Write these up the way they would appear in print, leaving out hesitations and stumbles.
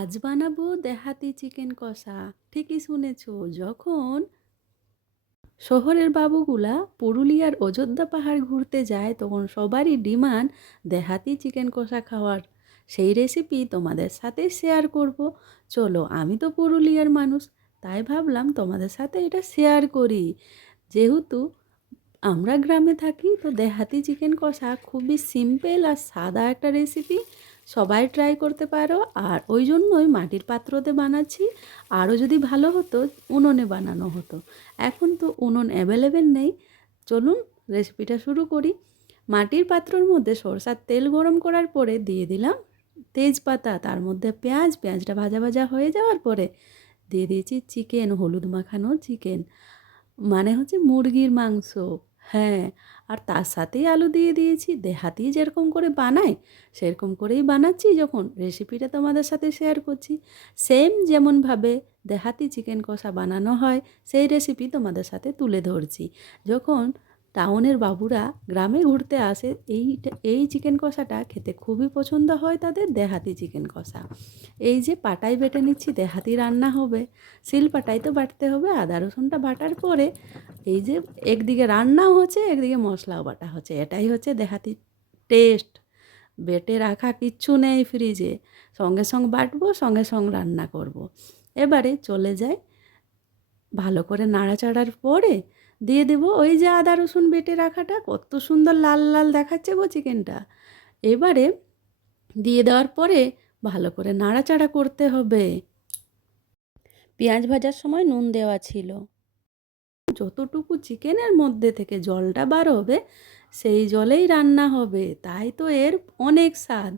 আজ বানাবো দেহাতি চিকেন কষা। ঠিকই শুনেছো। যখন শহরের বাবুগুলা পুরুলিয়ার অযোধ্যা পাহাড় ঘুরতে যায় তখন সবারই ডিমান্ড দেহাতি চিকেন কষা খাওয়ার। সেই রেসিপি তোমাদের সাথে শেয়ার করব। চলো, আমি তো পুরুলিয়ার মানুষ, তাই ভাবলাম তোমাদের সাথে এটা শেয়ার করি। যেহেতু আমরা গ্রামে থাকি, তো দেহাতি চিকেন কষা খুবই সিম্পল আর সাদা একটা রেসিপি, সবাই ট্রাই করতে পারো। আর ওই জন্যই মাটির পাত্রতে বানাচ্ছি। আরও যদি ভালো হতো উনুনে বানানো হতো, এখন তো উনুন অ্যাভেলেবেল নেই। চলুন রেসিপিটা শুরু করি। মাটির পাত্রর মধ্যে সরষার তেল গরম করার পরে দিয়ে দিলাম তেজপাতা, তার মধ্যে পেঁয়াজটা ভাজা ভাজা হয়ে যাওয়ার পরে দিয়ে দিয়েছি চিকেন, হলুদ মাখানো চিকেন, মানে হচ্ছে মুরগির মাংস। হ্যাঁ, আর তার সাথেই আলু দিয়ে দিয়েছি। দেহাতি যেরকম করে বানাই সেরকম করেই বানাচ্ছি, যখন রেসিপিটা তোমাদের সাথে শেয়ার করছি। সেম যেমনভাবে দেহাতি চিকেন কষা বানানো হয় সেই রেসিপি তোমাদের সাথে তুলে ধরছি। যখন টাউনের বাবুরা গ্রামে ঘুরতে আসে, এই চিকেন কষাটা খেতে খুবই পছন্দ হয় তাদের, দেহাতি চিকেন কষা। এই যে পাটায় বেটে নিচ্ছি, দেহাতি রান্না হবে, শিল পাটায় তো বাটতে হবে। আদা রসুনটা বাটার পরে এই যে একদিকে রান্নাও হচ্ছে, একদিকে মশলাও বাটা হচ্ছে, এটাই হচ্ছে দেহাতি টেস্ট। বেটে রাখা কিচ্ছু নেই ফ্রিজে, সঙ্গে সঙ্গে বাটবো, সঙ্গে সঙ্গে রান্না করব। এবারে চলে যাই, ভালো করে নাড়াচাড়ার পরে দিয়ে দেবো ওই যে আদা রসুন বেটে রাখাটা, কত সুন্দর লাল লাল দেখাচ্ছে গো চিকেনটা। এবারে দিয়ে দেওয়ার পরে ভালো করে নাড়াচাড়া করতে হবে। পেঁয়াজ ভাজার সময় নুন দেওয়া ছিল। যতটুকু চিকেনের মধ্যে থেকে জলটা বার হবে সেই জলেই রান্না হবে, তাই তো এর অনেক স্বাদ।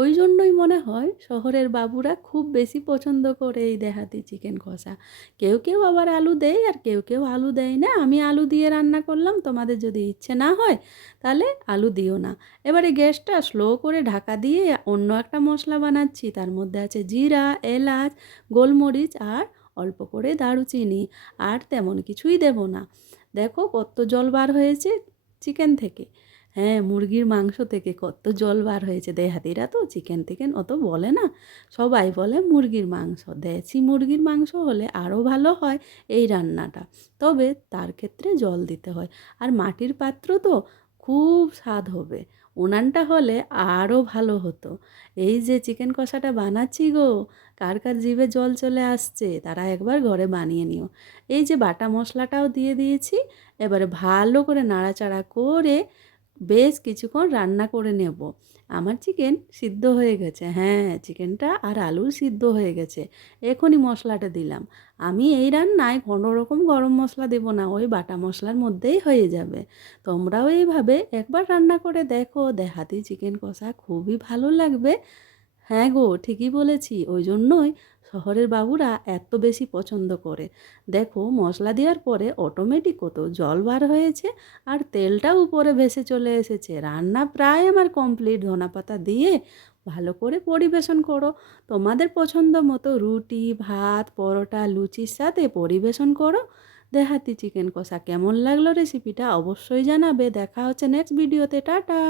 ওই জন্যই মনে হয় শহরের বাবুরা খুব বেশি পছন্দ করে এই দেহাতি চিকেন কষা। কেউ কেউ আবার আলু দেয় আর কেউ কেউ আলু দেয় না। আমি আলু দিয়ে রান্না করলাম, তোমাদের যদি ইচ্ছে না হয় তাহলে আলু দিও না। এবারে গ্যাসটা স্লো করে ঢাকা দিয়ে অন্য একটা মশলা বানাচ্ছি। তার মধ্যে আছে জিরা, এলাচ, গোলমরিচ আর অল্প করে দারুচিনি, আর তেমন কিছুই দেব না। দেখো কত জল বার হয়েছে চিকেন থেকে। হ্যাঁ, মুরগির মাংস থেকে কত জল বার হয়েছে। দেহাতিরা তো চিকেন টিকেন অত বলে না, সবাই বলে মুরগির মাংস। দেশি মুরগির মাংস হলে আরও ভালো হয় এই রান্নাটা, তবে তার ক্ষেত্রে জল দিতে হয়। আর মাটির পাত্র তো খুব স্বাদ হবে, উনানটা হলে আরও ভালো হতো। এই যে চিকেন কষাটা বানাচ্ছি গো, কার কার জিভে জল চলে আসছে তারা একবার ঘরে বানিয়ে নিও। এই যে বাটা মশলাটাও দিয়ে দিয়েছি। এবারে ভালো করে নাড়াচাড়া করে বেশ কিছুক্ষণ রান্না করে নেব। আমার চিকেন সিদ্ধ হয়ে গেছে, হ্যাঁ চিকেনটা আর আলু সিদ্ধ হয়ে গেছে। এখনই মশলাটা দিলাম। আমি এই রান্নায় কোনো রকম গরম মশলা দেব না, ওই বাটা মশলার মধ্যেই হয়ে যাবে। তোমরাও এইভাবে একবার রান্না করে দেখো, দেহাতি চিকেন কষা খুবই ভালো লাগবে। হ্যাঁ গো, ঠিকই বলেছি, ওই জন্যই শহরের বাবুরা এত বেশি পছন্দ করে। দেখো মশলা দেওয়ার পরে অটোমেটিক কত জল বার হয়েছে আর তেলটাও উপরে ভেসে চলে এসেছে। রান্না প্রায় আমার কমপ্লিট। ধনেপাতা দিয়ে ভালো করে পরিবেশন করো। তোমাদের পছন্দ মতো রুটি, ভাত, পরোটা, লুচির সাথে পরিবেশন করো। দেহাতি চিকেন কষা কেমন লাগলো রেসিপিটা অবশ্যই জানাবে। দেখা হচ্ছে নেক্সট ভিডিওতে। টাটা।